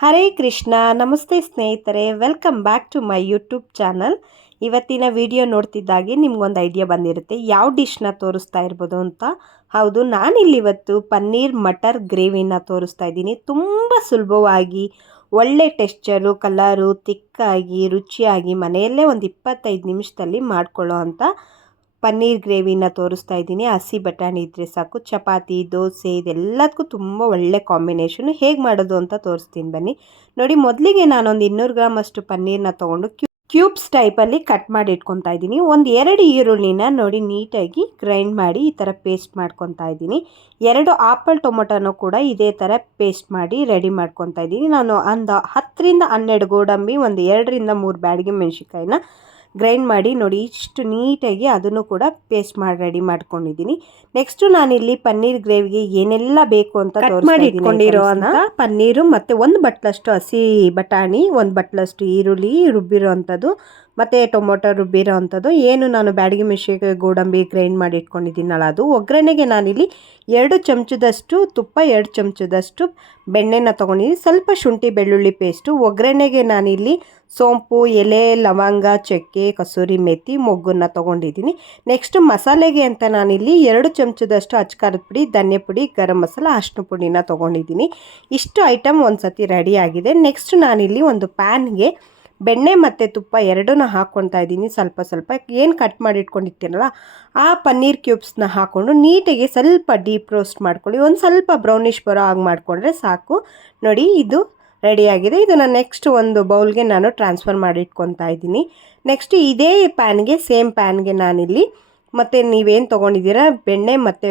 ಹರೇ ಕೃಷ್ಣ. ನಮಸ್ತೆ ಸ್ನೇಹಿತರೆ, welcome back to my YouTube channel. ಇವತ್ತಿನ ವಿಡಿಯೋ ನೋಡ್ತಿದ್ದಾಗೆ ನಿಮ್ಗೊಂದು ಐಡಿಯಾ ಬಂದಿರುತ್ತೆ ಯಾವ ಡಿಶ್ನ ತೋರಿಸ್ತಾ ಇರ್ಬೋದು ಅಂತ. ಹೌದು, ನಾನಿಲ್ಲಿ ಇವತ್ತು ಪನ್ನೀರ್ ಮಟರ್ ಗ್ರೇವಿನ ತೋರಿಸ್ತಾ ಇದ್ದೀನಿ. ತುಂಬ ಸುಲಭವಾಗಿ ಒಳ್ಳೆ ಟೆಕ್ಸ್ಚರು, ಕಲರು, ತಿಕ್ಕಾಗಿ, ರುಚಿಯಾಗಿ ಮನೆಯಲ್ಲೇ ಒಂದು 25 ನಿಮಿಷದಲ್ಲಿ ಮಾಡ್ಕೊಳ್ಳೋ ಅಂಥ ಪನ್ನೀರ್ ಗ್ರೇವಿನ ತೋರಿಸ್ತಾ ಇದ್ದೀನಿ. ಹಸಿ ಬಟಾಣಿ ಇದ್ದರೆ ಸಾಕು, ಚಪಾತಿ, ದೋಸೆ ಇದೆಲ್ಲದಕ್ಕೂ ತುಂಬ ಒಳ್ಳೆ ಕಾಂಬಿನೇಷನು. ಹೇಗೆ ಮಾಡೋದು ಅಂತ ತೋರಿಸ್ತೀನಿ ಬನ್ನಿ. ನೋಡಿ, ಮೊದಲಿಗೆ ನಾನೊಂದು 200 ಗ್ರಾಮ್ ಅಷ್ಟು ಪನ್ನೀರ್ನ ತೊಗೊಂಡು ಕ್ಯೂಬ್ಸ್ ಟೈಪಲ್ಲಿ ಕಟ್ ಮಾಡಿ ಇಟ್ಕೊತಾ ಇದ್ದೀನಿ. ಒಂದು 2 ಈರುಳ್ಳಿನ ನೋಡಿ ನೀಟಾಗಿ ಗ್ರೈಂಡ್ ಮಾಡಿ ಈ ಥರ ಪೇಸ್ಟ್ ಮಾಡ್ಕೊತಾ ಇದ್ದೀನಿ. 2 ಆಪಲ್ ಟೊಮೊಟೊನೂ ಕೂಡ ಇದೇ ಥರ ಪೇಸ್ಟ್ ಮಾಡಿ ರೆಡಿ ಮಾಡ್ಕೊತಾ ಇದ್ದೀನಿ. ನಾನು ಒಂದು 10 ರಿಂದ 12 ಗೋಡಂಬಿ, ಒಂದು 2 ರಿಂದ 3 ಬ್ಯಾಡಗಿ ಮೆಣಸಿನ್ಕಾಯಿನ ಗ್ರೈಂಡ್ ಮಾಡಿ ನೋಡಿ ಇಷ್ಟು ನೀಟಾಗಿ ಅದನ್ನು ಕೂಡ ಪೇಸ್ಟ್ ಮಾಡಿ ರೆಡಿ ಮಾಡ್ಕೊಂಡಿದ್ದೀನಿ. ನೆಕ್ಸ್ಟು ನಾನಿಲ್ಲಿ ಪನ್ನೀರ್ ಗ್ರೇವಿಗೆ ಏನೆಲ್ಲ ಬೇಕು ಅಂತ ಕಟ್ ಮಾಡಿ ಇಟ್ಕೊಂಡಿರೋ ಅಂತ ಪನ್ನೀರು, ಮತ್ತು 1 ಬಟ್ಲಷ್ಟು ಹಸಿ ಬಟಾಣಿ, 1 ಬಟ್ಲಷ್ಟು ಈರುಳ್ಳಿ ರುಬ್ಬಿರೋ ಅಂಥದ್ದು, ಮತ್ತು ಟೊಮೊಟೊ ರುಬ್ಬಿರೋ ಅಂಥದ್ದು, ಏನು ನಾನು ಬ್ಯಾಡಗಿ ಮೆಣಸಿನ್ಕಾಯಿ ಗೋಡಂಬಿ ಗ್ರೈಂಡ್ ಮಾಡಿ ಇಟ್ಕೊಂಡಿದ್ದೀನಲ್ಲ ಅದು. ಒಗ್ಗರಣೆಗೆ ನಾನಿಲ್ಲಿ 2 ಚಮಚದಷ್ಟು ತುಪ್ಪ, 2 ಚಮಚದಷ್ಟು ಬೆಣ್ಣೆನ ತೊಗೊಂಡಿದ್ದೀನಿ. ಸ್ವಲ್ಪ ಶುಂಠಿ ಬೆಳ್ಳುಳ್ಳಿ ಪೇಸ್ಟು. ಒಗ್ಗರಣೆಗೆ ನಾನಿಲ್ಲಿ ಸೋಂಪು, ಎಲೆ, ಲವಂಗ, ಚಕ್ಕೆ, ಕಸೂರಿ ಮೆಥಿ, ಮೊಗ್ಗನ್ನ ತೊಗೊಂಡಿದ್ದೀನಿ. ನೆಕ್ಸ್ಟ್ ಮಸಾಲೆಗೆ ಅಂತ ನಾನಿಲ್ಲಿ 2 ಚಮಚದಷ್ಟು ಅಚ್ಕಾರದ ಪುಡಿ, ಧನ್ಯ ಪುಡಿ, ಗರಂ ಮಸಾಲ, ಅರಿಶಿನ ಪುಡಿನ ತೊಗೊಂಡಿದ್ದೀನಿ. ಇಷ್ಟು ಐಟಮ್ ಒಂದು ಸತಿ ರೆಡಿ ಆಗಿದೆ. ನೆಕ್ಸ್ಟ್ ನಾನಿಲ್ಲಿ ಒಂದು ಪ್ಯಾನ್ಗೆ ಬೆಣ್ಣೆ ಮತ್ತು ತುಪ್ಪ ಎರಡನ್ನೂ ಹಾಕ್ಕೊತಾ ಇದ್ದೀನಿ. ಸ್ವಲ್ಪ ಸ್ವಲ್ಪ ಏನು ಕಟ್ ಮಾಡಿ ಇಟ್ಕೊಂಡಿರ್ತೀನಲ್ಲ ಆ ಪನ್ನೀರ್ ಕ್ಯೂಬ್ಸ್ನ ಹಾಕ್ಕೊಂಡು ನೀಟಾಗಿ ಸ್ವಲ್ಪ ಡೀಪ್ ರೋಸ್ಟ್ ಮಾಡ್ಕೊಳ್ಳಿ. ಒಂದು ಸ್ವಲ್ಪ ಬ್ರೌನಿಷ್ ಬರೋ ಹಾಗೆ ಮಾಡಿಕೊಂಡ್ರೆ ಸಾಕು. ನೋಡಿ, ಇದು ರೆಡಿಯಾಗಿದೆ. ಇದನ್ನು ನೆಕ್ಸ್ಟ್ ಒಂದು ಬೌಲ್ಗೆ ನಾನು ಟ್ರಾನ್ಸ್ಫರ್ ಮಾಡಿ ಇಟ್ಕೊತಾ ಇದ್ದೀನಿ. ನೆಕ್ಸ್ಟ್ ಇದೇ ಪ್ಯಾನ್ಗೆ, ಸೇಮ್ ಪ್ಯಾನ್ಗೆ ನಾನಿಲ್ಲಿ ಮತ್ತು ನೀವೇನು ತೊಗೊಂಡಿದ್ದೀರ ಬೆಣ್ಣೆ ಮತ್ತು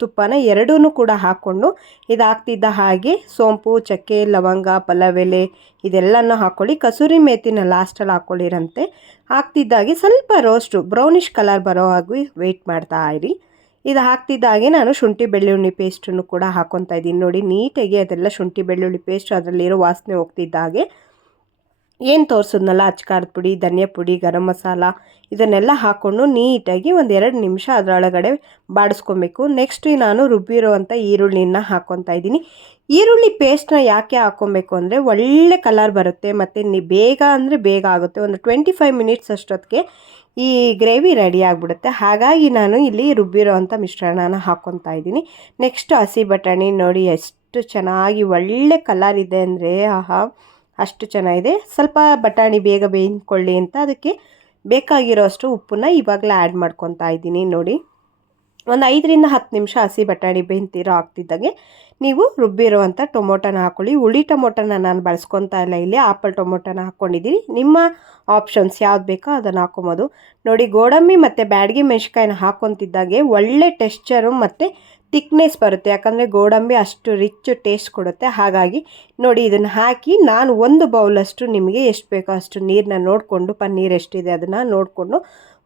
ತುಪ್ಪನ ಎರಡೂ ಕೂಡ ಹಾಕ್ಕೊಂಡು ಇದಾಗ್ತಿದ್ದ ಹಾಗೆ ಸೋಂಪು, ಚಕ್ಕೆ, ಲವಂಗ, ಪಲಾವ್ ಎಲೆ ಇದೆಲ್ಲನೂ ಹಾಕ್ಕೊಳ್ಳಿ. ಕಸೂರಿ ಮೇಥಿನ ಲಾಸ್ಟಲ್ಲಿ ಹಾಕ್ಕೊಳ್ಳಿರಂತೆ. ಹಾಕ್ತಿದ್ದಾಗೆ ಸ್ವಲ್ಪ ರೋಸ್ಟು ಬ್ರೌನಿಷ್ ಕಲರ್ ಬರೋ ಹಾಗೆ ವೆಯ್ಟ್ ಮಾಡ್ತಾ ಇರಿ. ಇದು ಹಾಕ್ತಿದ್ದಾಗೆ ನಾನು ಶುಂಠಿ ಬೆಳ್ಳುಳ್ಳಿ ಪೇಸ್ಟನ್ನು ಕೂಡ ಹಾಕ್ಕೊತಾ ಇದ್ದೀನಿ. ನೋಡಿ, ನೀಟಾಗಿ ಅದೆಲ್ಲ ಶುಂಠಿ ಬೆಳ್ಳುಳ್ಳಿ ಪೇಸ್ಟ್ ಅದರಲ್ಲಿರೋ ವಾಸನೆ ಹೋಗ್ತಿದ್ದಾಗೆ ಏನು ತೋರಿಸಿದ್ನಲ್ಲ ಅಚ್ಕಾರದ ಪುಡಿ, ಧನಿಯಾ ಪುಡಿ, ಗರಂ ಮಸಾಲ ಇದನ್ನೆಲ್ಲ ಹಾಕ್ಕೊಂಡು ನೀಟಾಗಿ ಒಂದು 2 ನಿಮಿಷ ಅದರೊಳಗಡೆ ಬಾಡಿಸ್ಕೊಬೇಕು. ನೆಕ್ಸ್ಟ್ ನಾನು ರುಬ್ಬಿರೋ ಅಂಥ ಈರುಳ್ಳಿನ ಹಾಕ್ಕೊತಾ ಇದ್ದೀನಿ. ಈರುಳ್ಳಿ ಪೇಸ್ಟ್ನ ಯಾಕೆ ಹಾಕ್ಕೊಬೇಕು ಅಂದರೆ ಒಳ್ಳೆ ಕಲರ್ ಬರುತ್ತೆ, ಮತ್ತು ಬೇಗ ಅಂದರೆ ಬೇಗ ಆಗುತ್ತೆ. ಒಂದು 25 ಮಿನಿಟ್ಸ್ ಅಷ್ಟೊತ್ತಿಗೆ ಈ ಗ್ರೇವಿ ರೆಡಿ ಆಗಿಬಿಡುತ್ತೆ. ಹಾಗಾಗಿ ನಾನು ಇಲ್ಲಿ ರುಬ್ಬಿರೋ ಅಂಥ ಮಿಶ್ರಣನ ಹಾಕ್ಕೊತಾ ಇದ್ದೀನಿ. ನೆಕ್ಸ್ಟ್ ಹಸಿ ಬಟಾಣಿ ನೋಡಿ ಎಷ್ಟು ಚೆನ್ನಾಗಿ ಒಳ್ಳೆ ಕಲರ್ ಇದೆ ಅಂದರೆ ಆಹಾ, ಅಷ್ಟು ಚೆನ್ನಾಗಿದೆ. ಸ್ವಲ್ಪ ಬಟಾಣಿ ಬೇಗ ಬೇಯ್ಕೊಳ್ಳಿ ಅಂತ ಅದಕ್ಕೆ ಬೇಕಾಗಿರೋ ಅಷ್ಟು ಉಪ್ಪನ್ನ ಇವಾಗಲೇ ಆ್ಯಡ್ ಮಾಡ್ಕೊತಾ ಇದ್ದೀನಿ. ನೋಡಿ, ಒಂದು 5 ರಿಂದ 10 ನಿಮಿಷ ಹಸಿ ಬಟಾಣಿ ಬೇಯ್ತಿರೋ ಆಗ್ತಿದ್ದಾಗೆ ನೀವು ರುಬ್ಬಿರೋ ಅಂಥ ಟೊಮೊಟೊನ ಹಾಕ್ಕೊಳ್ಳಿ. ಹುಳಿ ಟೊಮೊಟೊನ ನಾನು ಬಳಸ್ಕೊತಾ ಇಲ್ಲ, ಇಲ್ಲಿ ಆಪಲ್ ಟೊಮೊಟೊನ ಹಾಕ್ಕೊಂಡಿದ್ದೀನಿ. ನಿಮ್ಮ ಆಪ್ಷನ್ಸ್ ಯಾವ್ದು ಬೇಕೋ ಅದನ್ನು ಹಾಕ್ಕೊಬೋದು. ನೋಡಿ, ಗೋಡಂಬಿ ಮತ್ತು ಬ್ಯಾಡಗಿ ಮೆಣಸಿನ್ಕಾಯಿನ ಹಾಕ್ಕೊತಿದ್ದಾಗೆ ಒಳ್ಳೆ ಟೆಕ್ಸ್ಚರು ಮತ್ತು ತಿಕ್ನೆಸ್ ಬರುತ್ತೆ. ಯಾಕಂದರೆ ಗೋಡಂಬಿ ಅಷ್ಟು ರಿಚ್ ಟೇಸ್ಟ್ ಕೊಡುತ್ತೆ. ಹಾಗಾಗಿ ನೋಡಿ, ಇದನ್ನು ಹಾಕಿ ನಾನು 1 ಬೌಲಷ್ಟು ನಿಮಗೆ ಎಷ್ಟು ಬೇಕೋ ಅಷ್ಟು ನೀರನ್ನ ನೋಡಿಕೊಂಡು, ಪನ್ನೀರ್ ಎಷ್ಟಿದೆ ಅದನ್ನು ನೋಡಿಕೊಂಡು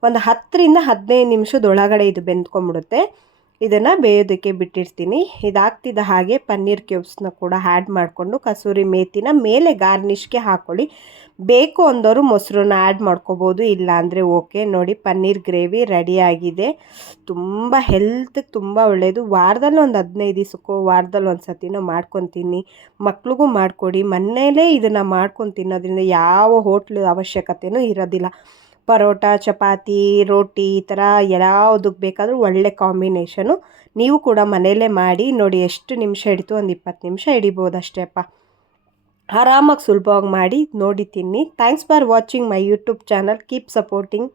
ಒಂದು 10 ರಿಂದ 15 ನಿಮಿಷದೊಳಗಡೆ ಇದು ಬೆಂದ್ಕೊಂಡ್ಬಿಡುತ್ತೆ. ಇದನ್ನು ಬೇಯೋದಕ್ಕೆ ಬಿಟ್ಟಿರ್ತೀನಿ. ಇದಾಗ್ತಿದ್ದ ಹಾಗೆ ಪನ್ನೀರ್ ಕ್ಯೂಬ್ಸ್ನ ಕೂಡ ಆ್ಯಡ್ ಮಾಡಿಕೊಂಡು ಕಸೂರಿ ಮೇಥಿನ ಮೇಲೆ ಗಾರ್ನಿಷ್ಗೆ ಹಾಕ್ಕೊಳ್ಳಿ. ಬೇಕು ಅಂದವರು ಮೊಸರನ್ನ ಆ್ಯಡ್ ಮಾಡ್ಕೋಬೋದು, ಇಲ್ಲ ಅಂದರೆ ಓಕೆ. ನೋಡಿ, ಪನ್ನೀರ್ ಗ್ರೇವಿ ರೆಡಿಯಾಗಿದೆ. ತುಂಬ ಹೆಲ್ತ್ಗೆ ತುಂಬ ಒಳ್ಳೆಯದು. ವಾರದಲ್ಲಿ ಒಂದು 15 ದಿವಸಕ್ಕೋ ವಾರದಲ್ಲಿ ಒಂದು ಸತಿನೋ ಮಾಡ್ಕೊತೀನಿ. ಮಕ್ಳಿಗೂ ಮಾಡಿಕೊಡಿ. ಮನೆಯಲ್ಲೇ ಇದನ್ನು ಮಾಡ್ಕೊಂಡು ತಿನ್ನೋದ್ರಿಂದ ಯಾವ ಹೋಟ್ಲು ಅವಶ್ಯಕತೆಯೂ ಇರೋದಿಲ್ಲ. ಪರೋಟ, ಚಪಾತಿ, ರೋಟಿ ಈ ಥರ ಯಾವುದಕ್ಕೆ ಬೇಕಾದರೂ ಒಳ್ಳೆ ಕಾಂಬಿನೇಷನು. ನೀವು ಕೂಡ ಮನೆಯಲ್ಲೇ ಮಾಡಿ ನೋಡಿ. ಎಷ್ಟು ನಿಮಿಷ ಹಿಡಿತು? ಒಂದು 20 ನಿಮಿಷ ಹಿಡಿಬೋದು ಅಷ್ಟೇ ಅಪ್ಪ. ಆರಾಮಾಗಿ ಸುಲಭವಾಗಿ ಮಾಡಿ ನೋಡಿ ತಿನ್ನಿ. Thanks for watching my YouTube channel. Keep supporting.